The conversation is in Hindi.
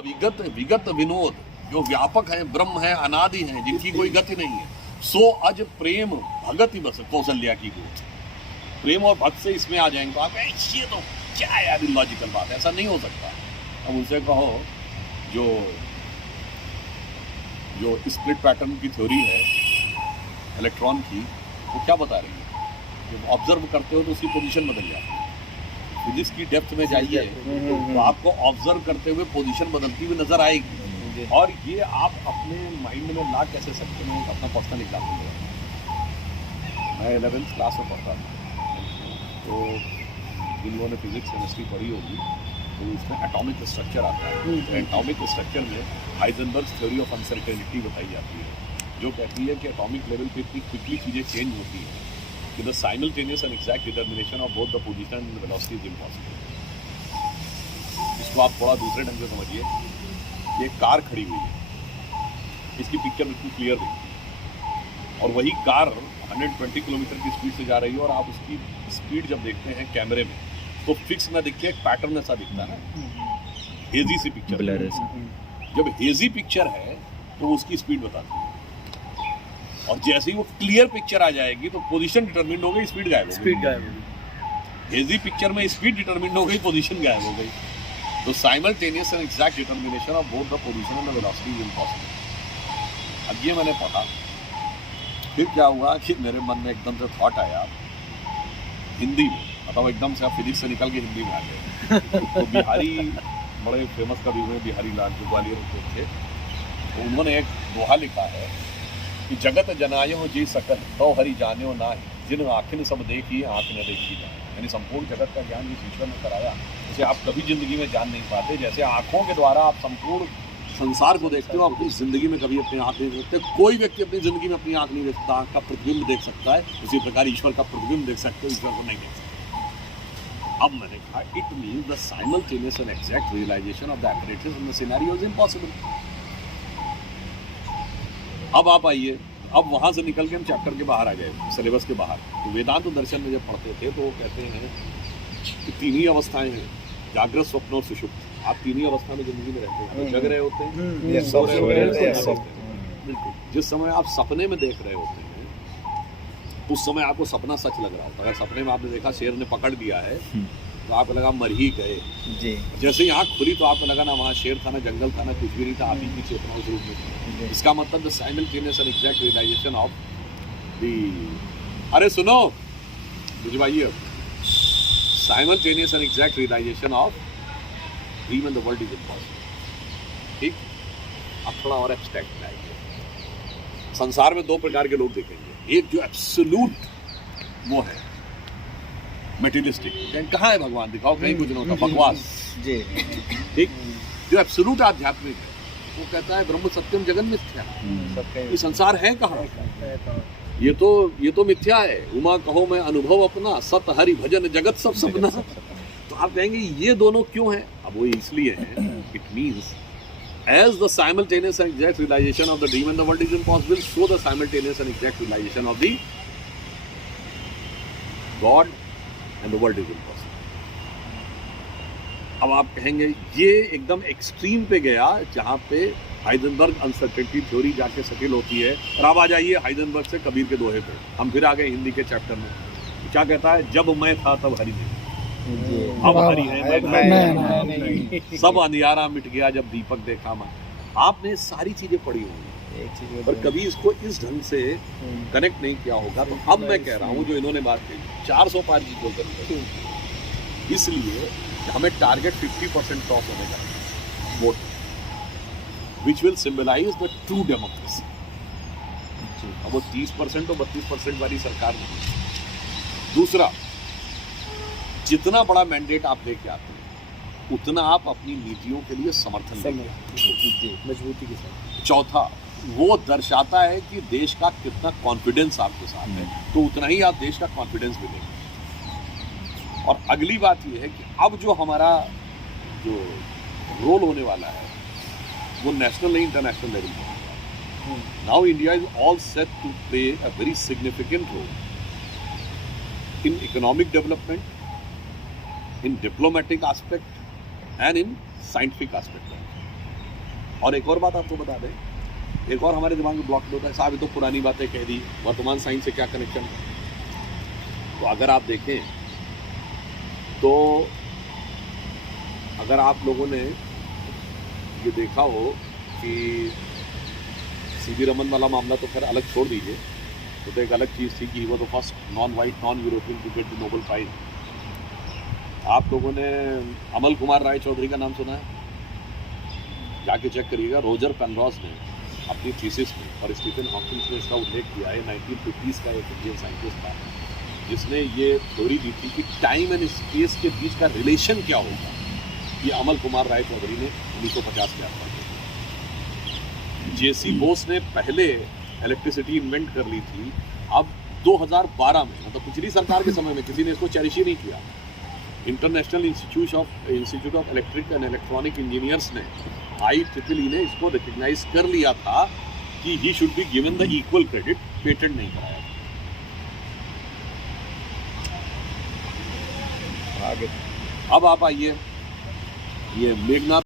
अविगत विगत विनोद जो व्यापक है, ब्रह्म है, अनादि है, जिनकी कोई गति नहीं है। सो अज प्रेम भगति बस कौशल्या की गोद। प्रेम और भक्त से इसमें आ जाएंगे तो आप ये तो क्या यार लॉजिकल बात है, ऐसा नहीं हो सकता। अब उनसे कहो जो जो स्प्लिट पैटर्न की थ्योरी है इलेक्ट्रॉन की, वो क्या बता रही है? जब ऑब्जर्व करते हो तो उसकी पोजीशन बदल जाती है। फिजिक्स की डेप्थ में जाइए तो आपको ऑब्जर्व करते हुए पोजीशन बदलती हुई नजर आएगी। और ये आप अपने माइंड में ला कैसे सकते हैं? अपना पर्सनल एग्जाम्पल है। मैं 11th क्लास में पढ़ता था, तो जिन लोगों ने फिजिक्स केमिस्ट्री पढ़ी होगी तो उसमें एटॉमिक स्ट्रक्चर आता है। एटॉमिक स्ट्रक्चर में हाइजेनबर्ग्स थ्योरी ऑफ अनसर्टेनिटी बताई जाती है, जो कहती है कि एटॉमिक लेवल पे इतनी क्विकली चीज़ें चेंज होती हैं कि the simultaneous and exact determination of both the position and velocity is impossible. इसको आप थोड़ा दूसरे ढंग से समझिए। एक कार खड़ी हुई है, इसकी पिक्चर बिल्कुल क्लियर दिखती है, और वही कार 120 किलोमीटर की स्पीड से जा रही है, और आप उसकी स्पीड जब देखते हैं कैमरे में तो फिक्स ना दिख के एक पैटर्न ऐसा दिखता है, हेजी सी पिक्चर। जब हेजी पिक्चर है तो उसकी स्पीड बताती है, और जैसे ही वो क्लियर पिक्चर आ जाएगी तो पोजीशन डिटरमिन हो गई, स्पीड गायब हो गई। हेजी पिक्चर में स्पीड डिटरमिन हो गई, पोजीशन गायब हो गई। तो simultaneous and exact determination of both the position and the velocity is impossible. अब ये मैंने पढ़ा, फिर क्या हुआ कि मेरे मन में एकदम से थॉट आया हिंदी में, मतलब एकदम से आप फिजिक्स से निकल के हिंदी में आ गए। तो बिहारी बड़े फेमस कवि हुए बिहारी लाल, जो ग्वालियर के थे, तो उन्होंने एक दोहा लिखा है कि जगत जनायो जी सकल तो हरि जान्यो ना, जिन आँखें सब देखी आँख न देखी जाए। यानी संपूर्ण जगत का ज्ञान जिस ईश्वर ने कराया उसे आप कभी जिंदगी में जान नहीं पाते। जैसे आँखों के द्वारा आप संपूर्ण संसार को देखते हो, अपनी जिंदगी में कभी अपनी आँख नहीं देखते। कोई व्यक्ति अपनी जिंदगी में अपनी आँख नहीं देखता, आँख का प्रतिबिंब देख सकता है, उसी प्रकार ईश्वर का प्रतिबिंब देख सकते हो, ईश्वर को नहीं देख सकते। अब मैंने कहा it means the simultaneous and exact realisation of the apparatus in the scenario is impossible। अब आप आइए, अब वहाँ से निकल के हम चैप्टर के बाहर आ गए, सिलेबस के बाहर। तो वेदांत दर्शन में जब पढ़ते थे तो वो कहते हैं कि तीन ही अवस्थाएं हैं, जागृत, स्वप्न और सुषुप्त। आप तीन ही अवस्था में जिंदगी में रहते हैं, जग रहे होते हैं, सो रहे होते हैं। बिल्कुल, जिस समय आप सपने में देख रहे होते हैं उस समय आपको सपना सच लग रहा होता है। अगर सपने में आपने देखा शेर ने पकड़ दिया है तो आपको लगा मर ही गए जी। जैसे ही आँख खुली तो आपको लगा ना वहाँ शेर था, ना जंगल था, ना कुछ भी नहीं था, आप ही की चेतना उस रूप में। इसका मतलब the simultaneous and exact realisation of the, अरे सुनो बुझवाइए, simultaneous and exact realisation of dream and the world is impossible. ठीक, अब थोड़ा और एब्स्ट्रैक्ट लाएंगे। संसार में दो प्रकार के लोग देखेंगे, एक जो एब्सोल्यूट वो है मटेरियलिस्टिक, कहाँ है भगवान, दिखाओ कहीं कुछ नहीं होता, बकवास जी। ठीक, जो एब्सोल्यूट आध्यात्मिक है वो कहता है ब्रह्म सत्यम जगन मिथ्या, ये संसार है कहाँ, ये तो मिथ्या है। उमा कहो मैं अनुभव अपना, सत हरि भजन जगत सब सपना। तो आप कहेंगे ये दोनों क्यों हैं? अब वो इसलिए है, it means as the simultaneous and exact realization of the dream and the world is impossible, so the simultaneous and exact realization of the God and the world is impossible। अब आप कहेंगे ये एकदम एक्सट्रीम पे गया, जहाँ पे हाइजेनबर्ग अनसर्टेनिटी थ्योरी जाके सेटल होती है। और अब आ जाइए हाइजेनबर्ग से कबीर के दोहे पे, हम फिर आ गए हिंदी के चैप्टर में। क्या कहता है? जब मैं था तब हरि नहीं, अब हरि है मैं नहीं, सब अंधियारा मिट गया जब दीपक देखा मैं। आपने सारी चीजें पढ़ी होंगी पर कभी इसको इस ढंग से कनेक्ट नहीं किया होगा। तो अब मैं कह रहा हूँ जो इन्होंने बात कही 400 पार की गोल करेंगे, इसलिए हमें टारगेट 50% क्रॉस होने का vote, which will symbolise the true democracy. अब वो 30% और 32% वाली सरकार नहीं। दूसरा, जितना बड़ा मैंडेट आप लेके आते हैं उतना आप अपनी नीतियों के लिए समर्थन देंगे मजबूती के साथ। चौथा, वो दर्शाता है कि देश का कितना कॉन्फिडेंस आपके साथ है, तो उतना ही आप देश का कॉन्फिडेंस भी देंगे। और अगली बात ये है कि अब जो हमारा जो रोल होने वाला है वो नेशनल नहीं इंटरनेशनल लेवल पर। Now India is all set to play a very significant role in economic development, in diplomatic aspect and in scientific aspect. और एक और बात आपको बता दें, एक और हमारे दिमाग में ब्लॉक होता है, साहब ये तो पुरानी बातें कह दी, वर्तमान साइंस से क्या कनेक्शन है। तो अगर आप देखें तो अगर आप लोगों ने ये देखा हो कि सीवी रमन वाला मामला तो खैर अलग छोड़ दीजिए, तो एक अलग चीज़ थी कि वो तो first non white non European to get the Nobel prize. आप लोगों ने अमल कुमार राय चौधरी का नाम सुना है? जाके चेक करिएगा। रोजर पेनरॉस ने अपनी थीसिस में और स्टीफन हॉकिंस ने इसका उल्लेख किया है। 1950s का एक इंडियन साइंटिस्ट था जिसने ये थ्योरी दी थी कि टाइम एंड स्पेस के बीच का रिलेशन क्या होगा। ये अमल कुमार राय चौधरी ने 1950 के आसपास। जेसी बोस ने पहले इलेक्ट्रिसिटी इन्वेंट कर ली थी। अब 2012 में, मतलब पिछली सरकार के समय में किसी ने इसको चेरिश ही नहीं किया। International institute of electric and electronic engineers ने IEEE ने इसको रिकग्नाइज कर लिया था कि he should be given the equal credit, patent नहीं कराया। आगे अब आप आइए, ये मेघनाथ